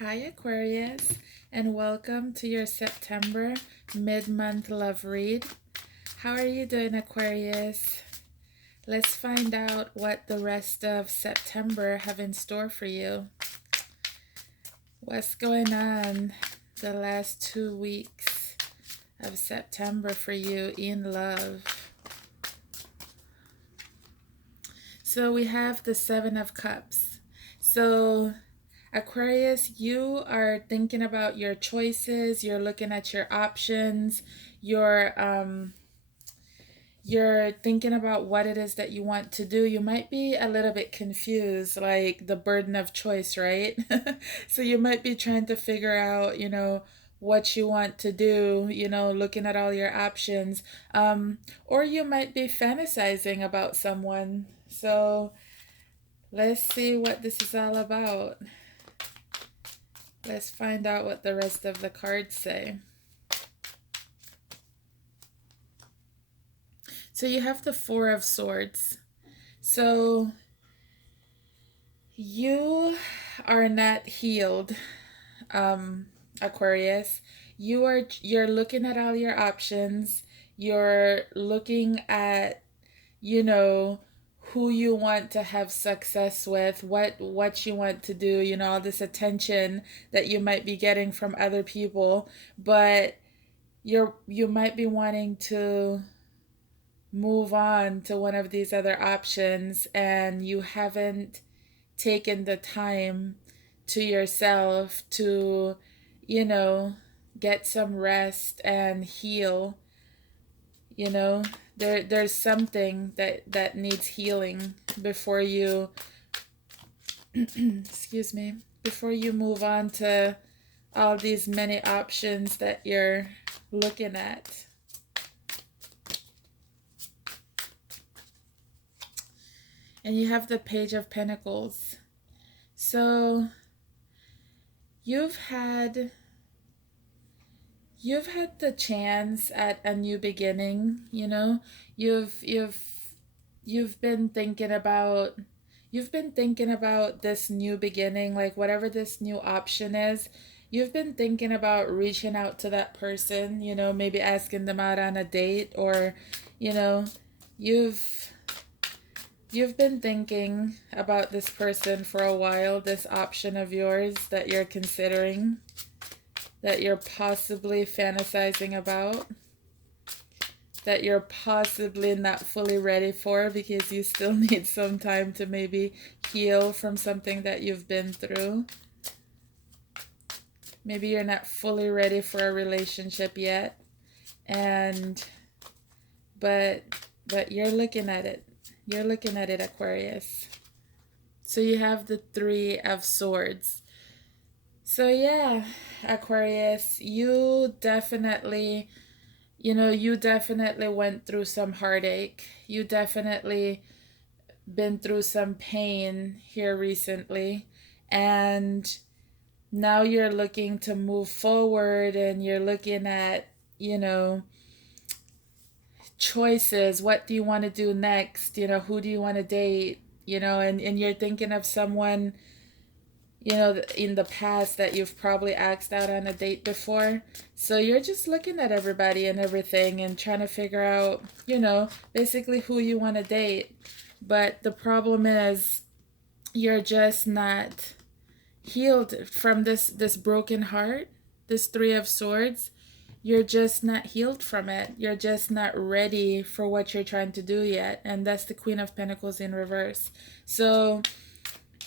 Hi, Aquarius, and welcome to your September mid-month love read. How are you doing, Aquarius? Let's find out what the rest of September have in store for you. What's going on the last 2 weeks of September for you in love? So we have the Seven of Cups. So Aquarius, you are thinking about your choices, you're looking at your options, you're thinking about what it is that you want to do. You might be a little bit confused, like the burden of choice, right? So you might be trying to figure out, what you want to do, looking at all your options. Or you might be fantasizing about someone. So let's see what this is all about. Let's find out what the rest of the cards say. So you have the Four of Swords. So you are not healed, Aquarius. You're looking at all your options. You're looking at, who you want to have success with, what you want to do, all this attention that you might be getting from other people, but you might be wanting to move on to one of these other options, and you haven't taken the time to yourself to, you know, get some rest and heal. There's something that needs healing before you excuse me, before you move on to all these many options that you're looking at. And you have the Page of Pentacles. So you've had the chance at a new beginning. You've been thinking about this new beginning, like whatever this new option is. You've been thinking about reaching out to that person, maybe asking them out on a date, or you've been thinking about this person for a while, this option of yours that you're considering, that you're possibly fantasizing about, that you're possibly not fully ready for because you still need some time to maybe heal from something that you've been through. Maybe you're not fully ready for a relationship yet, but you're looking at it. You're looking at it, Aquarius. So you have the Three of Swords. So yeah, Aquarius, you definitely went through some heartache. You definitely been through some pain here recently. And now you're looking to move forward, and you're looking at, choices. What do you want to do next? Who do you want to date? And you're thinking of someone, in the past that you've probably asked out on a date before. So you're just looking at everybody and everything and trying to figure out, basically who you want to date. But the problem is you're just not healed from this broken heart, this Three of Swords. You're just not healed from it. You're just not ready for what you're trying to do yet. And that's the Queen of Pentacles in reverse. So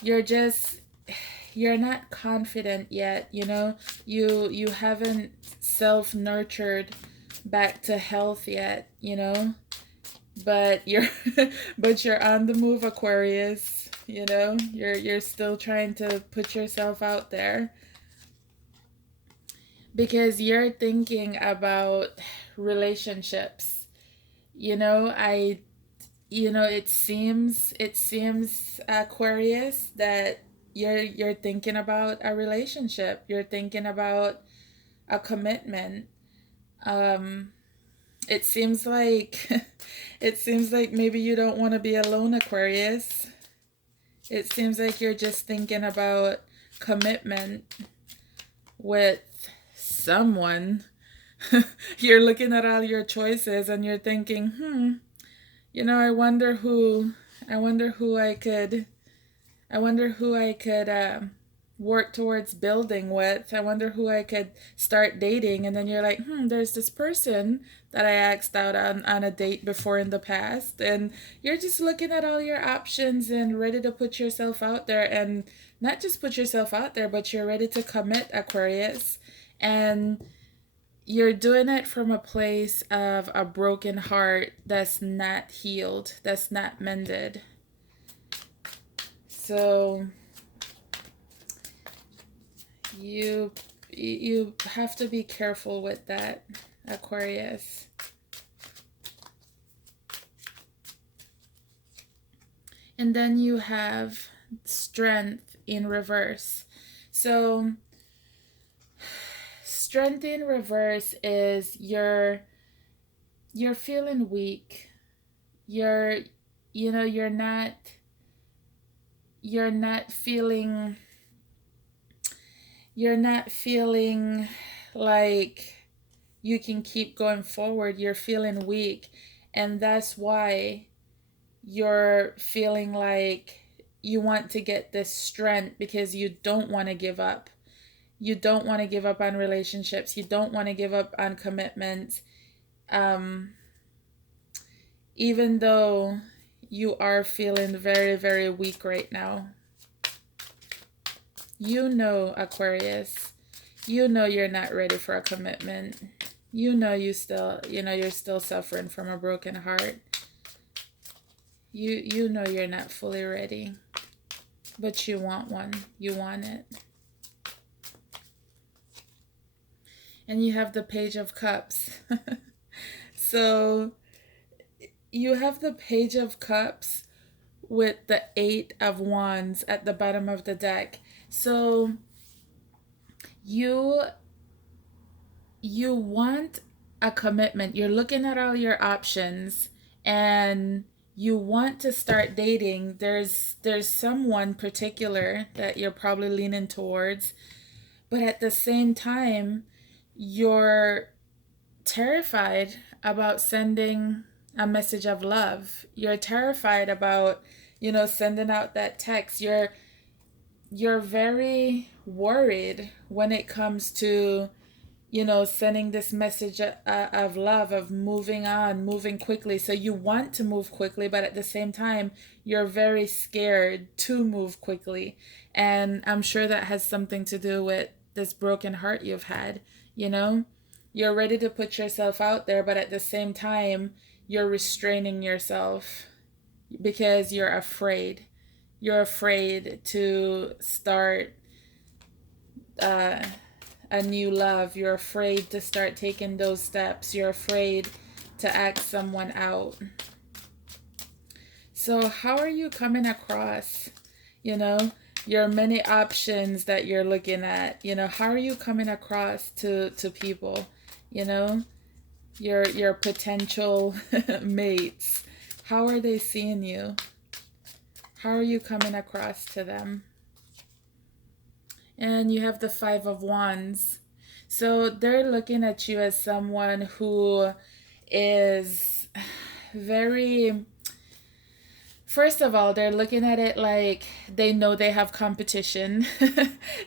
you're not confident yet. You haven't self-nurtured back to health yet, but you're but you're on the move, Aquarius. You're still trying to put yourself out there because you're thinking about relationships. It seems, Aquarius, that you're thinking about a relationship. You're thinking about a commitment. It seems like maybe you don't want to be alone, Aquarius. It seems like you're just thinking about commitment. with someone. You're looking at all your choices and you're thinking, I wonder who I could, I wonder who I could work towards building with. I wonder who I could start dating. And then you're like, there's this person that I asked out on a date before in the past. And you're just looking at all your options and ready to put yourself out there. And not just put yourself out there, but you're ready to commit, Aquarius. And you're doing it from a place of a broken heart that's not healed, that's not mended. So you have to be careful with that, Aquarius. And then you have strength in reverse. So strength in reverse is you're feeling weak. You're not feeling like you can keep going forward. You're feeling weak, and that's why you're feeling like you want to get this strength, because you don't want to give up. You don't want to give up on relationships. You don't want to give up on commitments. Even though you are feeling very, very weak right now. You know, Aquarius, you know you're not ready for a commitment. You know you're still suffering from a broken heart. You know you're not fully ready. But you want one. You want it. And you have the Page of Cups. So you have the Page of Cups with the 8 of Wands at the bottom of the deck. So you want a commitment. You're looking at all your options and you want to start dating. There's someone particular that you're probably leaning towards, but at the same time you're terrified about sending a message of love. You're terrified about, sending out that text. You're very worried when it comes to, sending this message of love, of moving on, moving quickly. So you want to move quickly, but at the same time, you're very scared to move quickly. And I'm sure that has something to do with this broken heart you've had, You're ready to put yourself out there, but at the same time, you're restraining yourself because you're afraid. You're afraid to start a new love. You're afraid to start taking those steps. You're afraid to ask someone out. So how are you coming across, your many options that you're looking at? How are you coming across to people, your potential mates? How are they seeing you? How are you coming across to them? And you have the 5 of Wands. So they're looking at you as someone who is very... First of all, they're looking at it like they know they have competition.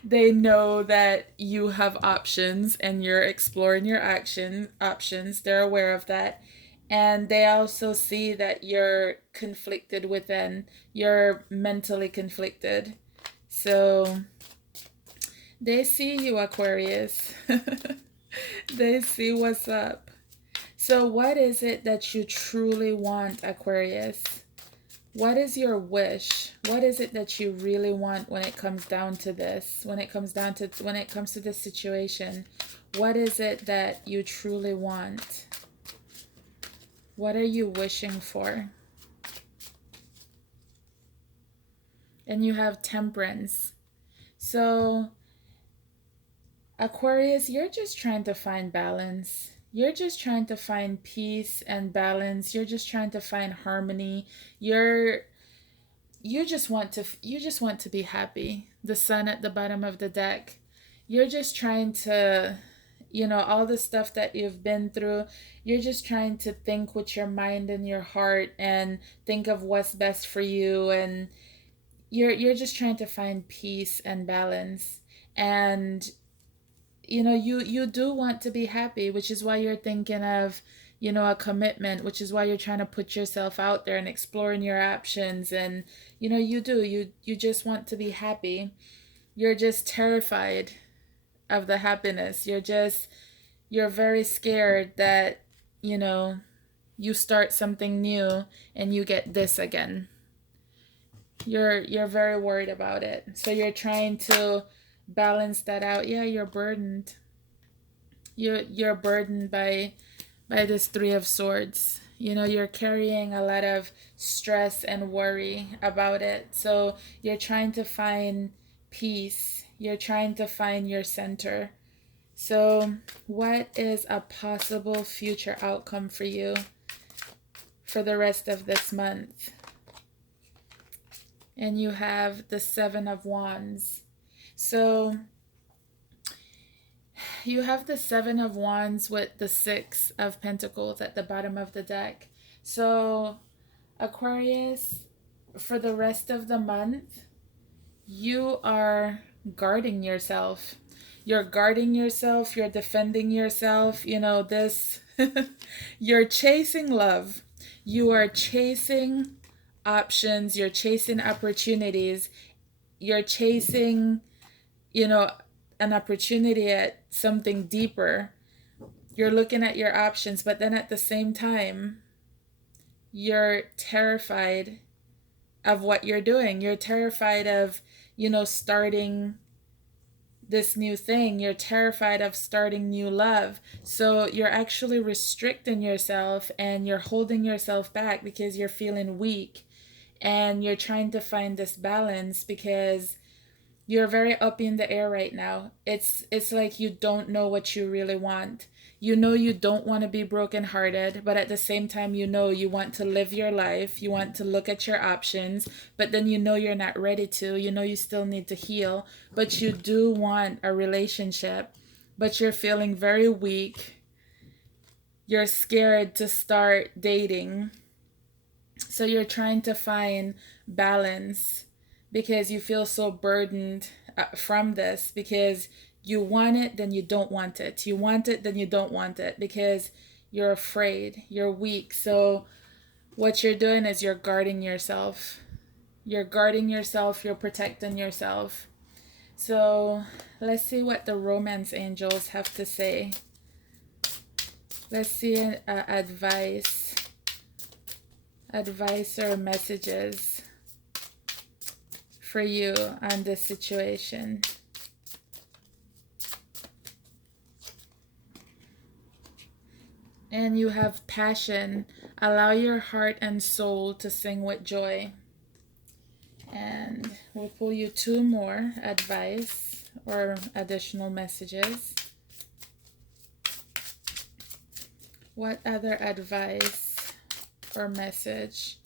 They know that you have options and you're exploring your options. They're aware of that. And they also see that you're conflicted within. You're mentally conflicted. So they see you, Aquarius. They see what's up. So what is it that you truly want, Aquarius? What is your wish? What is it that you really want when it comes down to this? When it comes to this situation, what is it that you truly want? What are you wishing for? And you have Temperance. So Aquarius, you're just trying to find balance. You're just trying to find peace and balance. You're just trying to find harmony. You just want to be happy. The Sun at the bottom of the deck. you're just trying to, all the stuff that you've been through, you're just trying to think with your mind and your heart and think of what's best for you, and you're just trying to find peace and balance. And you do want to be happy, which is why you're thinking of, a commitment, which is why you're trying to put yourself out there and exploring your options. And you just want to be happy. You're just terrified of the happiness. You're very scared that, you know, you start something new and you get this again. You're very worried about it. So you're trying to balance that out. Yeah, you're burdened. You're burdened by this Three of Swords. You're carrying a lot of stress and worry about it. So you're trying to find peace. You're trying to find your center. So, what is a possible future outcome for you for the rest of this month? And you have the Seven of Wands. So, you have the Seven of Wands with the Six of Pentacles at the bottom of the deck. So, Aquarius, for the rest of the month, you are guarding yourself. You're guarding yourself, you're defending yourself. You're chasing love. You are chasing options, you're chasing opportunities, you're chasing, you know, an opportunity at something deeper. You're looking at your options, but then at the same time, you're terrified of what you're doing. You're terrified of, starting this new thing. You're terrified of starting new love. So you're actually restricting yourself and you're holding yourself back because you're feeling weak, and you're trying to find this balance because you're very up in the air right now. It's like you don't know what you really want. You don't want to be brokenhearted, but at the same time, you want to live your life. You want to look at your options, but then you're not ready to. You still need to heal, but you do want a relationship, but you're feeling very weak. You're scared to start dating. So you're trying to find balance because you feel so burdened from this, because you want it, then you don't want it. You want it, then you don't want it because you're afraid, you're weak. So what you're doing is you're guarding yourself. You're guarding yourself, you're protecting yourself. So let's see what the romance angels have to say. Let's see advice or messages for you on this situation. And you have passion. Allow your heart and soul to sing with joy. And we'll pull you two more advice or additional messages. What other advice or message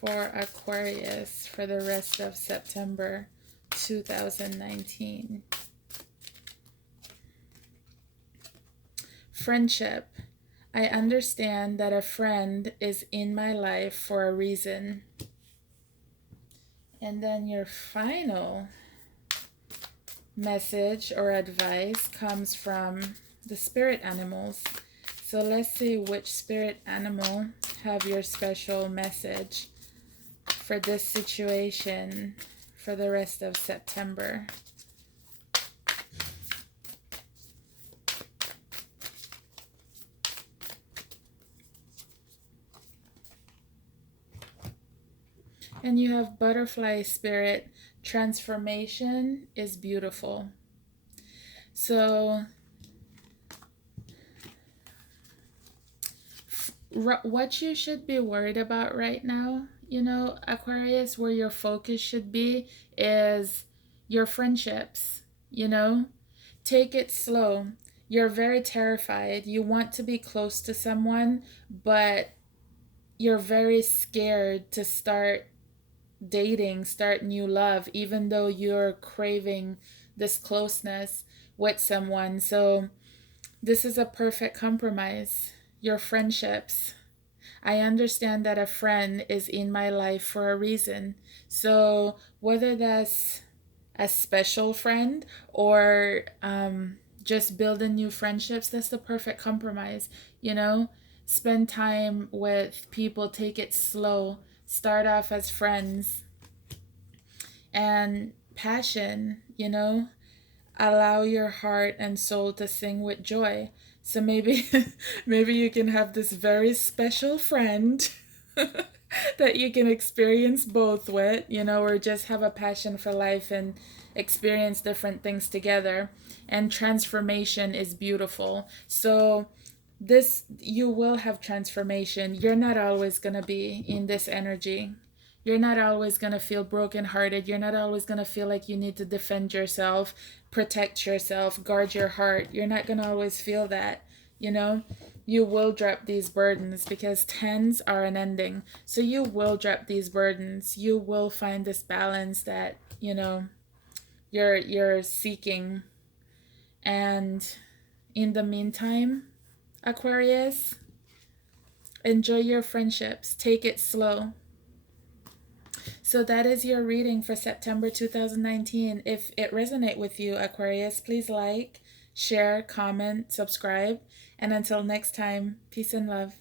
for Aquarius for the rest of September 2019? Friendship. I understand that a friend is in my life for a reason. And then your final message or advice comes from the spirit animals. So let's see which spirit animal have your special message for this situation for the rest of September. And you have butterfly spirit. Transformation is beautiful. So what you should be worried about right now, Aquarius, where your focus should be is your friendships. Take it slow. You're very terrified. You want to be close to someone, but you're very scared to start dating, start new love, even though you're craving this closeness with someone. So this is a perfect compromise. Your friendships. I understand that a friend is in my life for a reason. So whether that's a special friend or just building new friendships, that's the perfect compromise. You know, spend time with people, take it slow, start off as friends, and passion, allow your heart and soul to sing with joy. So maybe maybe you can have this very special friend that you can experience both with, or just have a passion for life and experience different things together. And transformation is beautiful. So this, you will have transformation. You're not always going to be in this energy. You're not always going to feel brokenhearted. You're not always going to feel like you need to defend yourself, protect yourself, guard your heart. You're not going to always feel that, you know? You will drop these burdens because tens are an ending. So you will drop these burdens. You will find this balance that, you're seeking. And in the meantime, Aquarius, enjoy your friendships. Take it slow. So that is your reading for September 2019. If it resonates with you, Aquarius, please like, share, comment, subscribe. And until next time, peace and love.